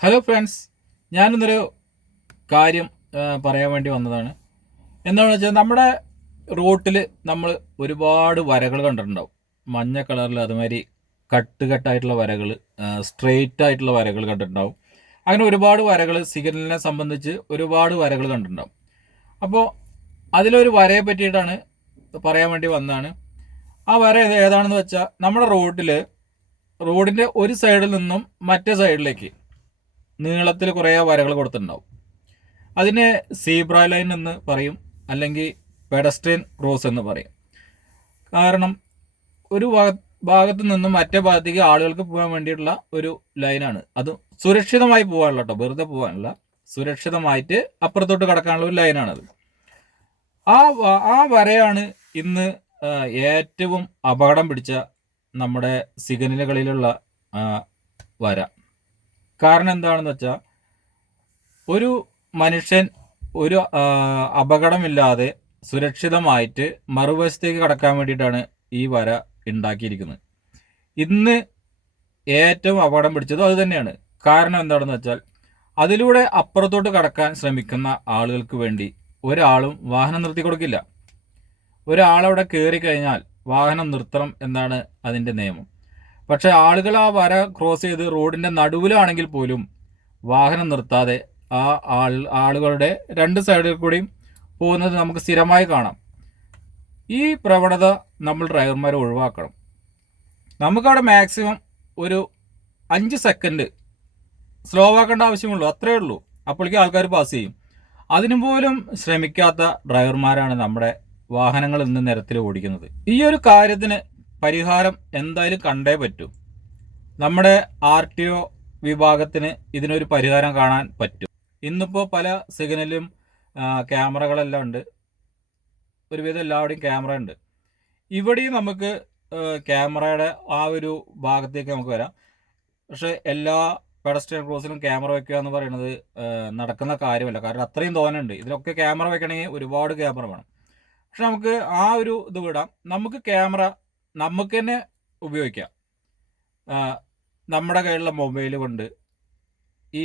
Hello friends, ഞാനിന്നൊരു കാര്യം പറയാൻ വേണ്ടി വന്നതാണ്. എന്താണെന്ന് വെച്ചാൽ നമ്മുടെ റോട്ടിൽ നമ്മൾ ഒരുപാട് വരകൾ കണ്ടിട്ടുണ്ടാവും. മഞ്ഞ കളറിൽ അതുമാതിരി കട്ട് കട്ടായിട്ടുള്ള വരകൾ, സ്ട്രെയിറ്റ് ആയിട്ടുള്ള വരകൾ കണ്ടിട്ടുണ്ടാവും. അങ്ങനെ ഒരുപാട് വരകൾ, സിഗ്നലിനെ സംബന്ധിച്ച് ഒരുപാട് വരകൾ കണ്ടിട്ടുണ്ടാവും. അപ്പോൾ അതിലൊരു വരയെ പറ്റിയിട്ടാണ് പറയാൻ വേണ്ടി വന്നതാണ്. ആ വര ഏതാണെന്ന് വെച്ചാൽ നമ്മുടെ റോഡിൻ്റെ ഒരു സൈഡിൽ നിന്നും മറ്റേ സൈഡിലേക്ക് നീളത്തിൽ കുറേ വരകൾ കൊടുത്തിട്ടുണ്ടാവും. അതിനെ സീബ്ര ലൈൻ എന്ന് പറയും, അല്ലെങ്കിൽ പെഡസ്ട്രിയൻ ക്രോസ് എന്ന് പറയും. കാരണം ഒരു ഭാഗത്ത് നിന്നും മറ്റേ ഭാഗത്തേക്ക് ആളുകൾക്ക് പോകാൻ വേണ്ടിയിട്ടുള്ള ഒരു ലൈനാണ്. അത് സുരക്ഷിതമായി പോകാനുള്ള കേട്ടോ, വെറുതെ പോകാനുള്ള, സുരക്ഷിതമായിട്ട് അപ്പുറത്തോട്ട് കടക്കാനുള്ള ഒരു ലൈനാണത്. ആ വരയാണ് ഇന്ന് ഏറ്റവും അപകടം പിടിച്ച നമ്മുടെ സിഗ്നലുകളിലുള്ള വര. കാരണം എന്താണെന്ന് വെച്ചാൽ, ഒരു മനുഷ്യൻ ഒരു അപകടമില്ലാതെ സുരക്ഷിതമായിട്ട് മറുവശത്തേക്ക് കടക്കാൻ വേണ്ടിയിട്ടാണ് ഈ വര ഉണ്ടാക്കിയിരിക്കുന്നത്. ഇന്ന് ഏറ്റവും അപകടം പിടിച്ചതും അത് തന്നെയാണ്. കാരണം എന്താണെന്ന് വെച്ചാൽ, അതിലൂടെ അപ്പുറത്തോട്ട് കടക്കാൻ ശ്രമിക്കുന്ന ആളുകൾക്ക് വേണ്ടി ഒരാളും വാഹനം നിർത്തി കൊടുക്കില്ല. ഒരാളവിടെ കയറി കഴിഞ്ഞാൽ വാഹനം നിർത്തണം എന്നാണ് അതിൻ്റെ നിയമം. പക്ഷെ ആളുകൾ ആ വര ക്രോസ് ചെയ്ത് റോഡിൻ്റെ നടുവിലാണെങ്കിൽ പോലും വാഹനം നിർത്താതെ ആ ആളുകളുടെ രണ്ട് സൈഡിൽ കൂടിയും പോകുന്നത് നമുക്ക് സ്ഥിരമായി കാണാം. ഈ പ്രവണത നമ്മൾ ഡ്രൈവർമാർ ഒഴിവാക്കണം. നമുക്കവിടെ മാക്സിമം ഒരു 5 സെക്കൻഡ് സ്ലോ ആക്കേണ്ട ആവശ്യമുള്ളൂ, അത്രയേ ഉള്ളൂ. അപ്പോഴേക്കും ആൾക്കാർ പാസ് ചെയ്യും. അതിനു പോലും ശ്രമിക്കാത്ത ഡ്രൈവർമാരാണ് നമ്മുടെ വാഹനങ്ങൾ ഇന്ന് നിരത്തിൽ ഓടിക്കുന്നത്. ഈ ഒരു കാര്യത്തിന് പരിഹാരം എന്തായാലും കണ്ടേ പറ്റൂ. നമ്മുടെ RTO വിഭാഗത്തിന് ഇതിനൊരു പരിഹാരം കാണാൻ പറ്റും. ഇന്നിപ്പോൾ പല സിഗ്നലിലും ക്യാമറകളെല്ലാം ഉണ്ട്. ഒരുവിധം എല്ലാവരുടെയും ക്യാമറ ഉണ്ട്. ഇവിടെയും നമുക്ക് ക്യാമറയുടെ ആ ഒരു ഭാഗത്തേക്ക് നമുക്ക് വരാം. പക്ഷേ എല്ലാ പെഡസ്ട്രിയൻ ക്രോസിലും ക്യാമറ വെക്കുക എന്ന് പറയുന്നത് നടക്കുന്ന കാര്യമല്ല. കാരണം അത്രയും തോന്നുന്നുണ്ട്. ഇതിലൊക്കെ ക്യാമറ വെക്കണമെങ്കിൽ ഒരുപാട് ക്യാമറ വേണം. പക്ഷെ നമുക്ക് ആ ഒരു ഇത് വിടാം. നമുക്ക് ക്യാമറ നമുക്ക് തന്നെ ഉപയോഗിക്കാം. നമ്മുടെ കയ്യിലുള്ള മൊബൈൽ കൊണ്ട് ഈ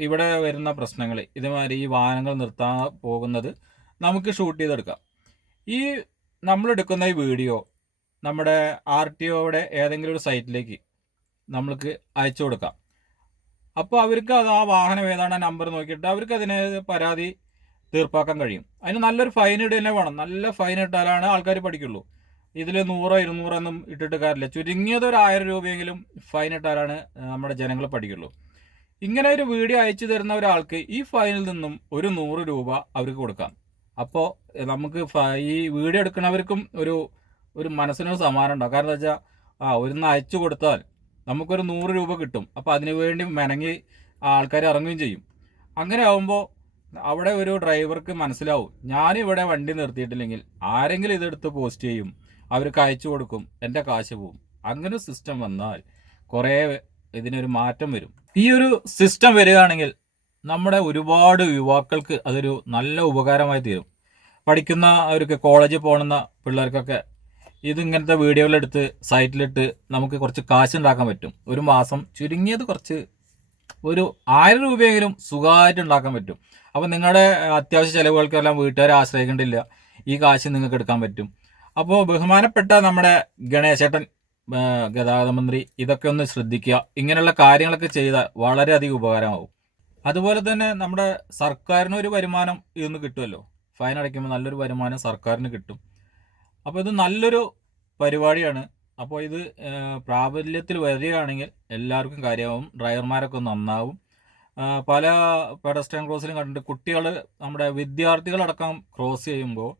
ഇവിടെ വരുന്ന പ്രശ്നങ്ങൾ, ഇതുമാതിരി ഈ വാഹനങ്ങൾ നിർത്താൻ പോകുന്നത് നമുക്ക് ഷൂട്ട് ചെയ്തെടുക്കാം. ഈ നമ്മളെടുക്കുന്ന ഈ വീഡിയോ നമ്മുടെ RTOയുടെ ഏതെങ്കിലും ഒരു സൈറ്റിലേക്ക് നമ്മൾക്ക് അയച്ചു കൊടുക്കാം. അപ്പോൾ അവർക്ക് അത് ആ വാഹനം ഏതാണ് നമ്പർ നോക്കിയിട്ട് അവർക്ക് അതിനെ പരാതി തീർപ്പാക്കാൻ കഴിയും. അതിന് നല്ലൊരു ഫൈൻ ഇടുക തന്നെ വേണം. നല്ല ഫൈൻ ഇട്ടാലാണ് ആൾക്കാർ പഠിക്കുള്ളൂ. ഇതിൽ 100 200 ഒന്നും ഇട്ടിട്ട് കാര്യമില്ല. ചുരുങ്ങിയത് ഒരു 1000 രൂപയെങ്കിലും ഫൈൻ ഇട്ടാലാണ് നമ്മുടെ ജനങ്ങൾ പഠിക്കുള്ളൂ. ഇങ്ങനെ ഒരു വീഡിയോ അയച്ചു തരുന്ന ഒരാൾക്ക് ഈ ഫൈനിൽ നിന്നും ഒരു 100 രൂപ അവർക്ക് കൊടുക്കാം. അപ്പോൾ നമുക്ക് ഈ വീഡിയോ എടുക്കുന്നവർക്കും ഒരു മനസ്സിനൊരു സമാധാനം ഉണ്ടാവും. കാരണം എന്താ വെച്ചാൽ ഒന്ന് അയച്ചു കൊടുത്താൽ നമുക്കൊരു 100 രൂപ കിട്ടും. അപ്പോൾ അതിനു വേണ്ടി മെനങ്ങി ആൾക്കാർ ഇറങ്ങുകയും ചെയ്യും. അങ്ങനെ ആകുമ്പോൾ അവിടെ ഒരു ഡ്രൈവർക്ക് മനസ്സിലാവും, ഞാനിവിടെ വണ്ടി നിർത്തിയിട്ടില്ലെങ്കിൽ ആരെങ്കിലും ഇതെടുത്ത് പോസ്റ്റ് ചെയ്യും, അവർക്ക് അയച്ചു കൊടുക്കും, എൻ്റെ കാശ് പോവും. അങ്ങനെ സിസ്റ്റം വന്നാൽ കുറേ ഇതിനൊരു മാറ്റം വരും. ഈ ഒരു സിസ്റ്റം വരികയാണെങ്കിൽ നമ്മുടെ ഒരുപാട് യുവാക്കൾക്ക് അതൊരു നല്ല ഉപകാരമായി തീരും. പഠിക്കുന്ന അവർക്ക് കോളേജിൽ പോകുന്ന പിള്ളേർക്കൊക്കെ ഇതിങ്ങനത്തെ വീഡിയോകളെടുത്ത് സൈറ്റിലിട്ട് നമുക്ക് കുറച്ച് കാശ് ഉണ്ടാക്കാൻ പറ്റും. ഒരു മാസം ചുരുങ്ങിയത് കുറച്ച് ഒരു 1000 രൂപയെങ്കിലും സുഖമായിട്ട് ഉണ്ടാക്കാൻ പറ്റും. അപ്പോൾ നിങ്ങളുടെ അത്യാവശ്യ ചിലവുകൾക്കെല്ലാം വീട്ടുകാരെ ആശ്രയിക്കേണ്ടില്ല. ഈ കാശ് നിങ്ങൾക്ക് എടുക്കാൻ പറ്റും. അപ്പോൾ ബഹുമാനപ്പെട്ട നമ്മുടെ ഗണേശേട്ടൻ ഗതാഗത മന്ത്രി ഇതൊക്കെ ഒന്ന് ശ്രദ്ധിക്കുക. ഇങ്ങനെയുള്ള കാര്യങ്ങളൊക്കെ ചെയ്താൽ വളരെയധികം ഉപകാരമാവും. അതുപോലെ തന്നെ നമ്മുടെ സർക്കാരിന് ഒരു വരുമാനം ഇതൊന്ന് കിട്ടുമല്ലോ. ഫൈൻ അടയ്ക്കുമ്പോൾ നല്ലൊരു വരുമാനം സർക്കാരിന് കിട്ടും. അപ്പോൾ ഇത് നല്ലൊരു പരിപാടിയാണ്. അപ്പോൾ ഇത് പ്രാബല്യത്തിൽ വരികയാണെങ്കിൽ എല്ലാവർക്കും കാര്യമാവും, ഡ്രൈവർമാരൊക്കെ നന്നാവും. പല പെഡസ്ട്രിയൻ ക്രോസിലും കണ്ടിട്ട് കുട്ടികൾ, നമ്മുടെ വിദ്യാർത്ഥികളടക്കം ക്രോസ് ചെയ്യുമ്പോൾ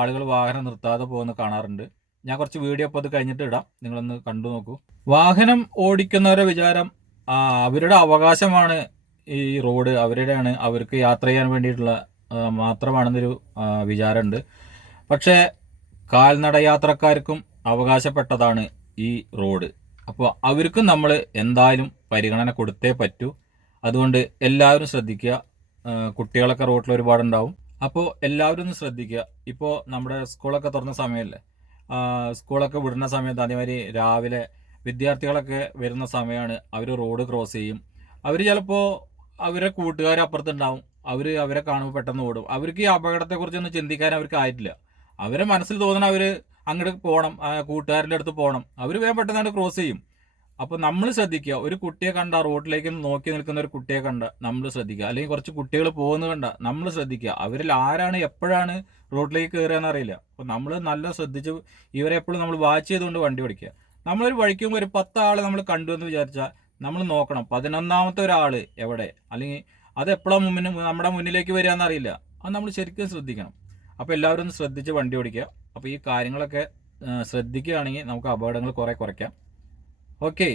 ആളുകൾ വാഹനം നിർത്താതെ പോകുന്ന കാണാറുണ്ട്. ഞാൻ കുറച്ച് വീഡിയോ അപ്പോൾ അത് കഴിഞ്ഞിട്ട് ഇടാം, നിങ്ങളൊന്ന് കണ്ടു നോക്കൂ. വാഹനം ഓടിക്കുന്നവരുടെ വിചാരം അവരുടെ അവകാശമാണ് ഈ റോഡ്, അവരുടെയാണ്, അവർക്ക് യാത്ര ചെയ്യാൻ വേണ്ടിയിട്ടുള്ള മാത്രമാണെന്നൊരു വിചാരമുണ്ട്. പക്ഷേ കാൽനട യാത്രക്കാർക്കും അവകാശപ്പെട്ടതാണ് ഈ റോഡ്. അപ്പോൾ അവർക്കും നമ്മൾ എന്തായാലും പരിഗണന കൊടുത്തേ പറ്റൂ. അതുകൊണ്ട് എല്ലാവരും ശ്രദ്ധിക്കുക. കുട്ടികളൊക്കെ റോഡിൽ ഒരുപാടുണ്ടാവും. അപ്പോൾ എല്ലാവരും ഒന്ന് ശ്രദ്ധിക്കുക. ഇപ്പോൾ നമ്മുടെ സ്കൂളൊക്കെ തുറന്ന സമയമല്ലേ, സ്കൂളൊക്കെ വിടുന്ന സമയത്ത് അതേമാതിരി രാവിലെ വിദ്യാർത്ഥികളൊക്കെ വരുന്ന സമയമാണ്. അവർ റോഡ് ക്രോസ് ചെയ്യും. അവർ ചിലപ്പോൾ അവരെ കൂട്ടുകാർ അപ്പുറത്തുണ്ടാവും, അവരെ കാണുമ്പോൾ പെട്ടെന്ന് ഓടും. അവർക്ക് ഈ അപകടത്തെക്കുറിച്ചൊന്നും ചിന്തിക്കാൻ അവർക്ക് ആയിട്ടില്ല. അവരെ മനസ്സിൽ തോന്നണം അവർ അങ്ങോട്ട് പോകണം, കൂട്ടുകാരൻ്റെ അടുത്ത് പോകണം, അവർ വേഗം പെട്ടെന്ന് ക്രോസ് ചെയ്യും. അപ്പോൾ നമ്മൾ ശ്രദ്ധിക്കുക, ഒരു കുട്ടിയെ കണ്ട റോഡിലേക്ക് നോക്കി നിൽക്കുന്ന ഒരു കുട്ടിയെ കണ്ട നമ്മൾ ശ്രദ്ധിക്കുക, അല്ലെങ്കിൽ കുറച്ച് കുട്ടികൾ പോകുന്നത് കണ്ട നമ്മൾ ശ്രദ്ധിക്കുക. അവരിൽ ആരാണ് എപ്പോഴാണ് റോഡിലേക്ക് കയറുകയെന്ന് അറിയില്ല. അപ്പോൾ നമ്മൾ നല്ല ശ്രദ്ധിച്ച് ഇവരെ എപ്പോഴും നമ്മൾ വാച്ച് ചെയ്തുകൊണ്ട് വണ്ടി ഓടിക്കുക. നമ്മളൊരു വഴിക്കുമ്പോൾ ഒരു 10 ആളെ നമ്മൾ കണ്ടു എന്ന് വിചാരിച്ചാൽ നമ്മൾ നോക്കണം 11ാമത്തെ ഒരാൾ എവിടെ, അല്ലെങ്കിൽ അത് എപ്പോഴാണ് നമ്മുടെ മുന്നിലേക്ക് വരിക എന്നറിയില്ല. അത് നമ്മൾ ശരിക്കും ശ്രദ്ധിക്കണം. അപ്പോൾ എല്ലാവരും ഒന്ന് ശ്രദ്ധിച്ച് വണ്ടി ഓടിക്കുക. അപ്പോൾ ഈ കാര്യങ്ങളൊക്കെ ശ്രദ്ധിക്കുകയാണെങ്കിൽ നമുക്ക് അപകടങ്ങൾ കുറേ കുറയ്ക്കാം. ഓക്കെ.